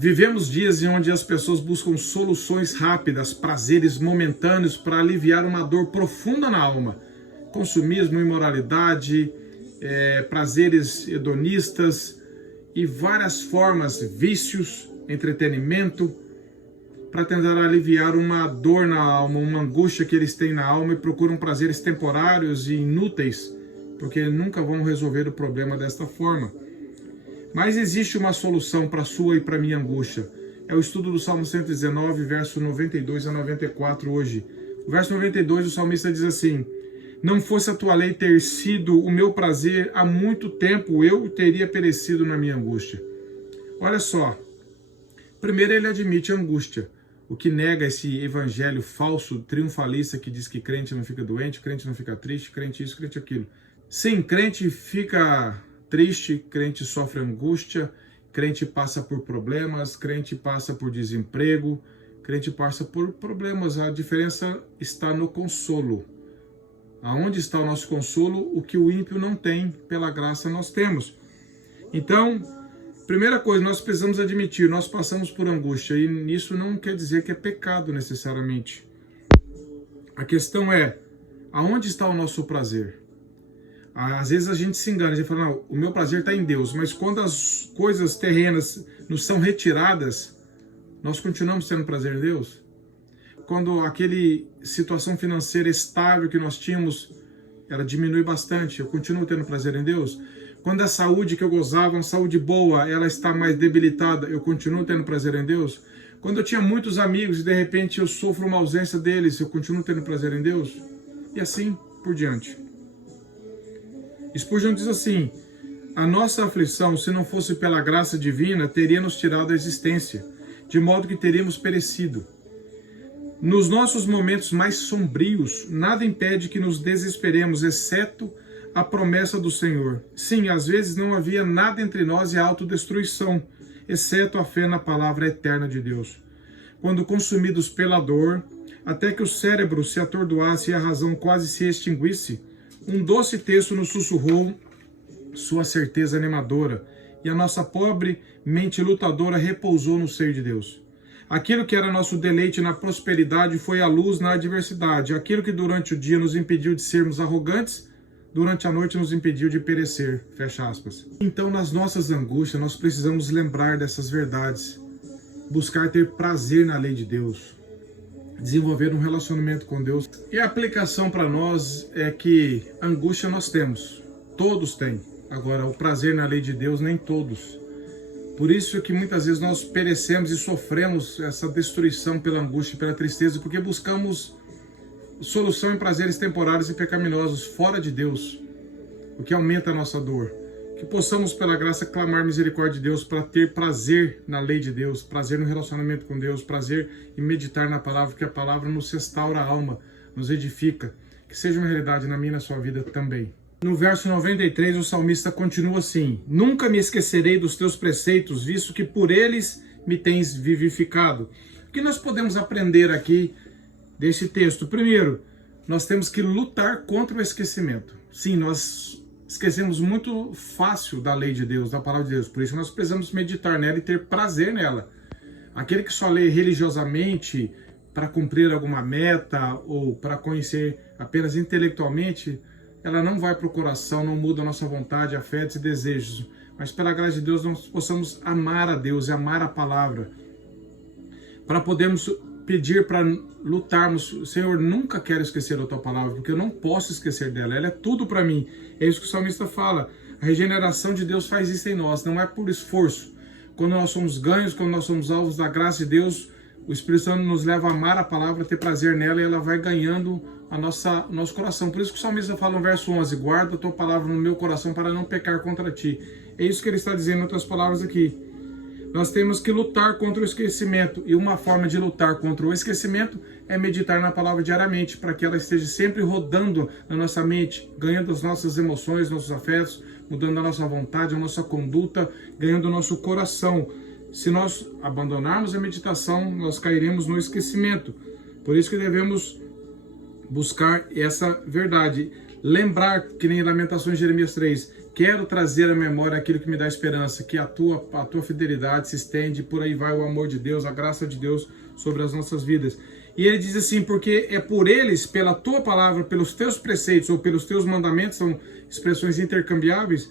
Vivemos dias em onde as pessoas buscam soluções rápidas, prazeres momentâneos para aliviar uma dor profunda na alma. Consumismo, imoralidade, prazeres hedonistas e várias formas, vícios, entretenimento, para tentar aliviar uma dor na alma, uma angústia que eles têm na alma e procuram prazeres temporários e inúteis, porque nunca vão resolver o problema desta forma. Mas existe uma solução para a sua e para a minha angústia. É o estudo do Salmo 119, verso 92 a 94 hoje. O verso 92, o salmista diz assim: não fosse a tua lei ter sido o meu prazer, há muito tempo eu teria perecido na minha angústia. Olha só, primeiro ele admite a angústia, o que nega esse evangelho falso, triunfalista, que diz que crente não fica doente, crente não fica triste, crente isso, crente aquilo. Sim, crente fica triste, crente sofre angústia, crente passa por problemas, crente passa por desemprego, crente passa por problemas. A diferença está no consolo. Aonde está o nosso consolo? O que o ímpio não tem, pela graça nós temos. Então, primeira coisa, nós precisamos admitir, nós passamos por angústia, e isso não quer dizer que é pecado necessariamente. A questão é, aonde está o nosso prazer? Às vezes a gente se engana, a gente fala, não, o meu prazer está em Deus, mas quando as coisas terrenas nos são retiradas, nós continuamos tendo prazer em Deus? Quando aquele situação financeira estável que nós tínhamos, ela diminui bastante, eu continuo tendo prazer em Deus? Quando a saúde que eu gozava, uma saúde boa, ela está mais debilitada, eu continuo tendo prazer em Deus? Quando eu tinha muitos amigos e de repente eu sofro uma ausência deles, eu continuo tendo prazer em Deus? E assim por diante. Spurgeon diz assim: a nossa aflição, se não fosse pela graça divina, teria nos tirado a existência, de modo que teríamos perecido. Nos nossos momentos mais sombrios, nada impede que nos desesperemos, exceto a promessa do Senhor. Sim, às vezes não havia nada entre nós e a autodestruição, exceto a fé na palavra eterna de Deus. Quando consumidos pela dor, até que o cérebro se atordoasse e a razão quase se extinguisse, um doce texto nos sussurrou sua certeza animadora, e a nossa pobre mente lutadora repousou no seio de Deus. Aquilo que era nosso deleite na prosperidade foi a luz na adversidade. Aquilo que durante o dia nos impediu de sermos arrogantes, durante a noite nos impediu de perecer. Fecha aspas. Então, nas nossas angústias, nós precisamos lembrar dessas verdades, buscar ter prazer na lei de Deus, desenvolver um relacionamento com Deus. E a aplicação para nós é que angústia nós temos, todos têm. Agora, o prazer na lei de Deus, nem todos. Por isso que muitas vezes nós perecemos e sofremos essa destruição pela angústia e pela tristeza, porque buscamos solução em prazeres temporários e pecaminosos fora de Deus, o que aumenta a nossa dor. Que possamos, pela graça, clamar misericórdia de Deus para ter prazer na lei de Deus, prazer no relacionamento com Deus, prazer em meditar na palavra, porque a palavra nos restaura a alma, nos edifica. Que seja uma realidade na minha e na sua vida também. No verso 93, o salmista continua assim: nunca me esquecerei dos teus preceitos, visto que por eles me tens vivificado. O que nós podemos aprender aqui desse texto? Primeiro, nós temos que lutar contra o esquecimento. Sim, nós esquecemos muito fácil da lei de Deus, da palavra de Deus. Por isso nós precisamos meditar nela e ter prazer nela. Aquele que só lê religiosamente para cumprir alguma meta ou para conhecer apenas intelectualmente, ela não vai para o coração, não muda a nossa vontade, afetos e desejos. Mas pela graça de Deus nós possamos amar a Deus e amar a palavra, para podermos pedir, para lutarmos. Senhor, nunca quero esquecer a tua palavra, porque eu não posso esquecer dela, ela é tudo para mim. É isso que o salmista fala. A regeneração de Deus faz isso em nós, não é por esforço. Quando nós somos ganhos, quando nós somos alvos da graça de Deus, o Espírito Santo nos leva a amar a palavra, a ter prazer nela, e ela vai ganhando o nosso coração. Por isso que o salmista fala no verso 11, guarda a tua palavra no meu coração para não pecar contra ti. É isso que ele está dizendo em outras palavras aqui. Nós temos que lutar contra o esquecimento, e uma forma de lutar contra o esquecimento é meditar na palavra diariamente, para que ela esteja sempre rodando na nossa mente, ganhando as nossas emoções, nossos afetos, mudando a nossa vontade, a nossa conduta, ganhando o nosso coração. Se nós abandonarmos a meditação, nós cairemos no esquecimento. Por isso que devemos buscar essa verdade. Lembrar, que nem Lamentações de Jeremias 3, quero trazer à memória aquilo que me dá esperança, que a tua fidelidade se estende, por aí vai o amor de Deus, a graça de Deus sobre as nossas vidas. E ele diz assim, porque é por eles, pela tua palavra, pelos teus preceitos ou pelos teus mandamentos, são expressões intercambiáveis,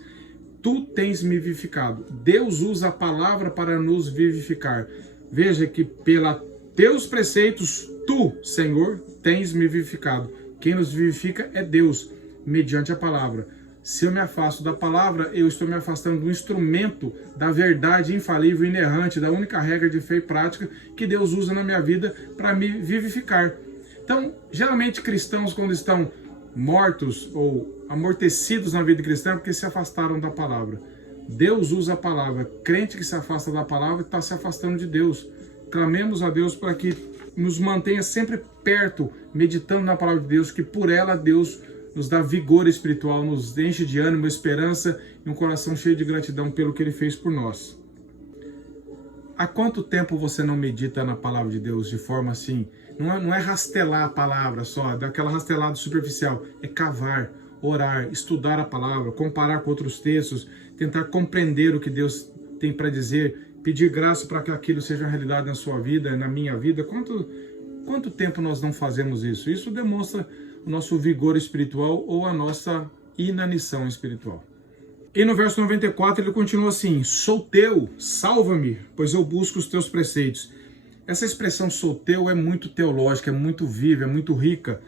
tu tens me vivificado. Deus usa a palavra para nos vivificar. Veja que pelos teus preceitos, tu, Senhor, tens me vivificado. Quem nos vivifica é Deus, mediante a palavra. Se eu me afasto da palavra, eu estou me afastando do instrumento da verdade infalível e inerrante, da única regra de fé e prática que Deus usa na minha vida para me vivificar. Então, geralmente cristãos, quando estão mortos ou amortecidos na vida cristã, é porque se afastaram da palavra. Deus usa a palavra. Crente que se afasta da palavra está se afastando de Deus. Clamemos a Deus para que nos mantenha sempre perto, meditando na palavra de Deus, que por ela Deus nos dá vigor espiritual, nos enche de ânimo, esperança e um coração cheio de gratidão pelo que Ele fez por nós. Há quanto tempo você não medita na palavra de Deus de forma assim? Não é rastelar a palavra só, daquela rastelada superficial. É cavar, orar, estudar a palavra, comparar com outros textos, tentar compreender o que Deus tem para dizer, pedir graça para que aquilo seja uma realidade na sua vida, na minha vida. Quanto tempo nós não fazemos isso? Isso demonstra o nosso vigor espiritual ou a nossa inanição espiritual. E no verso 94 ele continua assim, sou teu, salva-me, pois eu busco os teus preceitos. Essa expressão sou teu é muito teológica, é muito viva, é muito rica.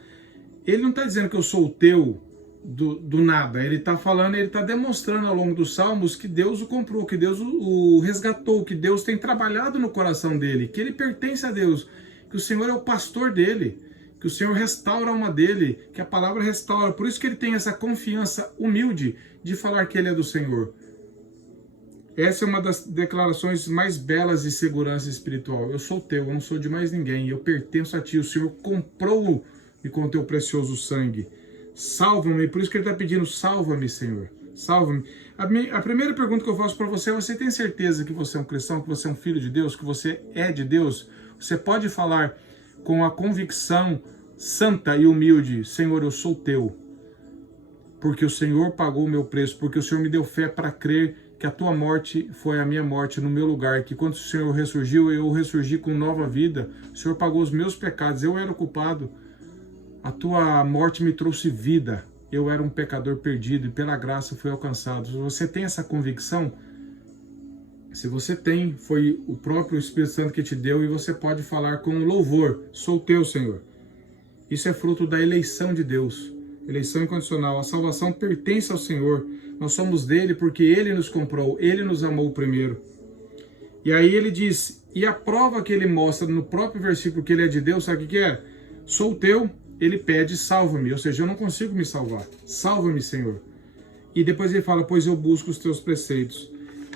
Ele não está dizendo que eu sou teu do nada, ele está falando, ele está demonstrando ao longo dos Salmos que Deus o comprou, que Deus o resgatou, que Deus tem trabalhado no coração dele, que ele pertence a Deus, que o Senhor é o pastor dele, que o Senhor restaura a alma dele, que a palavra restaura. Por isso que ele tem essa confiança humilde de falar que ele é do Senhor. Essa é uma das declarações mais belas de segurança espiritual. Eu sou teu, eu não sou de mais ninguém, eu pertenço a ti. O Senhor comprou-me com o teu precioso sangue. Salva-me, por isso que ele está pedindo, salva-me, Senhor. Salva-me. A primeira pergunta que eu faço para você é, você tem certeza que você é um cristão, que você é um filho de Deus, que você é de Deus? Você pode falar com a convicção santa e humilde, Senhor, eu sou teu, porque o Senhor pagou o meu preço, porque o Senhor me deu fé para crer que a tua morte foi a minha morte no meu lugar, que quando o Senhor ressurgiu, eu ressurgi com nova vida, o Senhor pagou os meus pecados, eu era o culpado, a tua morte me trouxe vida, eu era um pecador perdido e pela graça fui alcançado. Se você tem essa convicção, se você tem, foi o próprio Espírito Santo que te deu, e você pode falar com louvor, sou teu, Senhor. Isso é fruto da eleição de Deus, eleição incondicional. A salvação pertence ao Senhor, nós somos dele porque ele nos comprou, ele nos amou primeiro. E aí ele diz, e a prova que ele mostra no próprio versículo que ele é de Deus, sabe o que é? Sou teu, ele pede, salva-me, ou seja, eu não consigo me salvar, salva-me, Senhor. E depois ele fala, pois eu busco os teus preceitos.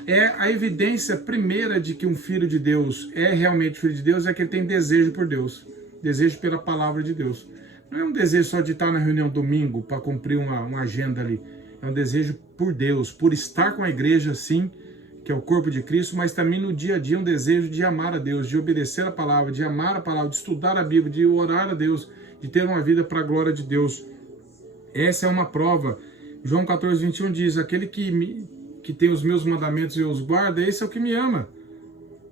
É a evidência primeira de que um filho de Deus é realmente filho de Deus, é que ele tem desejo por Deus, desejo pela palavra de Deus. Não é um desejo só de estar na reunião domingo para cumprir uma agenda ali, é um desejo por Deus, por estar com a igreja, sim, que é o corpo de Cristo, mas também no dia a dia um desejo de amar a Deus, de obedecer a palavra, de amar a palavra, de estudar a Bíblia, de orar a Deus, de ter uma vida para a glória de Deus. Essa é uma prova. João 14:21 diz, aquele que tem os meus mandamentos e os guarda, esse é o que me ama.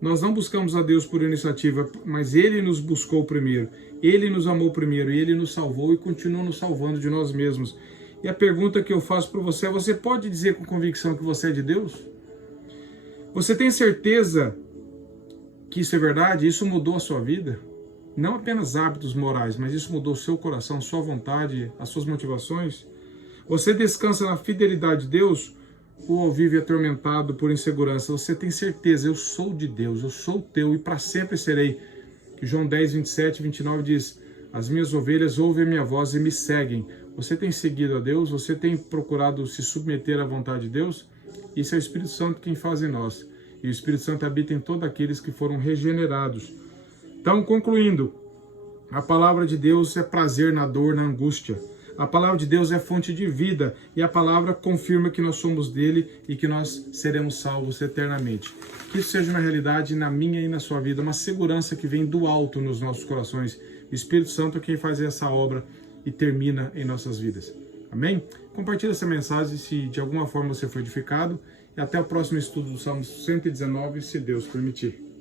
Nós não buscamos a Deus por iniciativa, mas Ele nos buscou primeiro. Ele nos amou primeiro e Ele nos salvou e continua nos salvando de nós mesmos. E a pergunta que eu faço para você é, você pode dizer com convicção que você é de Deus? Você tem certeza que isso é verdade? Isso mudou a sua vida? Não apenas hábitos morais, mas isso mudou o seu coração, a sua vontade, as suas motivações? Você descansa na fidelidade de Deus ou vive atormentado por insegurança? Você tem certeza, eu sou de Deus, eu sou teu e para sempre serei. Que João 10:27-29 diz, as minhas ovelhas ouvem a minha voz e me seguem. Você tem seguido a Deus? Você tem procurado se submeter à vontade de Deus? Isso é o Espírito Santo quem faz em nós. E o Espírito Santo habita em todos aqueles que foram regenerados. Então, concluindo, a palavra de Deus é prazer na dor, na angústia. A palavra de Deus é fonte de vida e a palavra confirma que nós somos dele e que nós seremos salvos eternamente. Que isso seja uma realidade na minha e na sua vida, uma segurança que vem do alto nos nossos corações. O Espírito Santo é quem faz essa obra e termina em nossas vidas. Amém? Compartilhe essa mensagem se de alguma forma você foi edificado. E até o próximo estudo do Salmo 119, se Deus permitir.